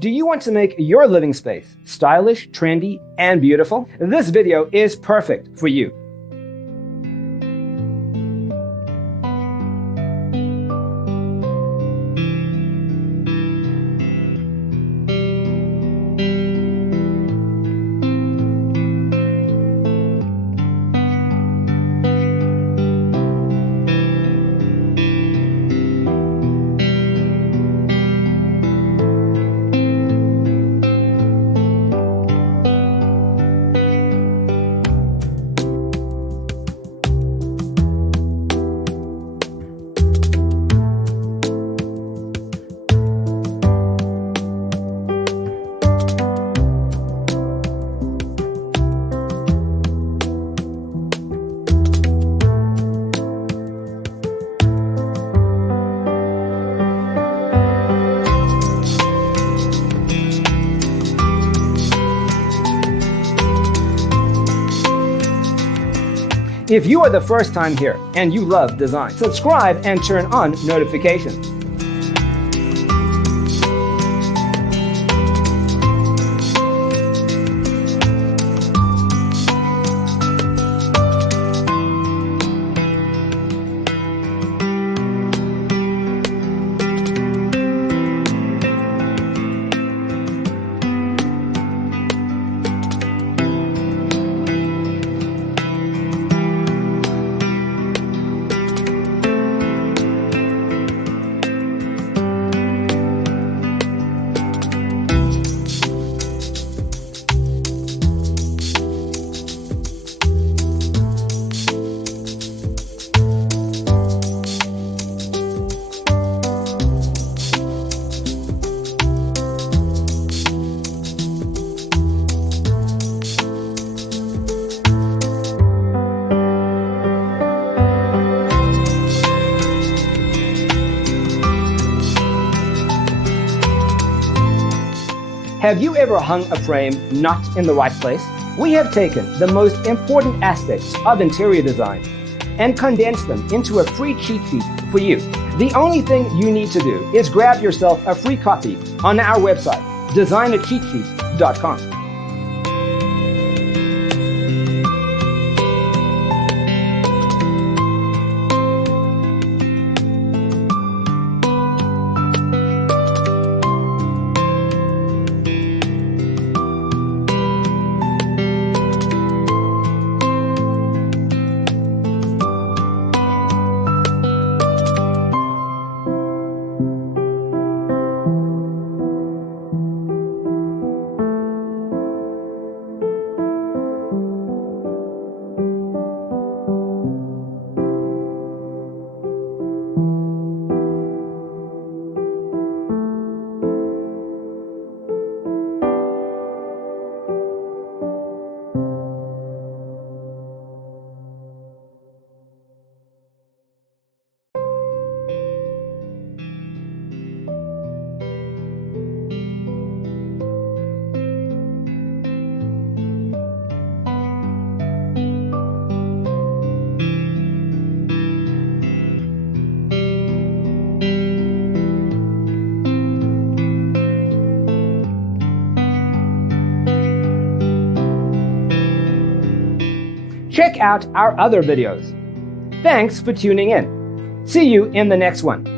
Do you want to make your living space stylish, trendy, and beautiful? This video is perfect for you. If you are the first time here and you love design, subscribe and turn on notifications. Have you ever hung a frame not in the right place? We have taken the most important aspects of interior design and condensed them into a free cheat sheet for you. The only thing you need to do is grab yourself a free copy on our website, designercheatsheet.com. Check out our other videos. Thanks for tuning in. See you in the next one.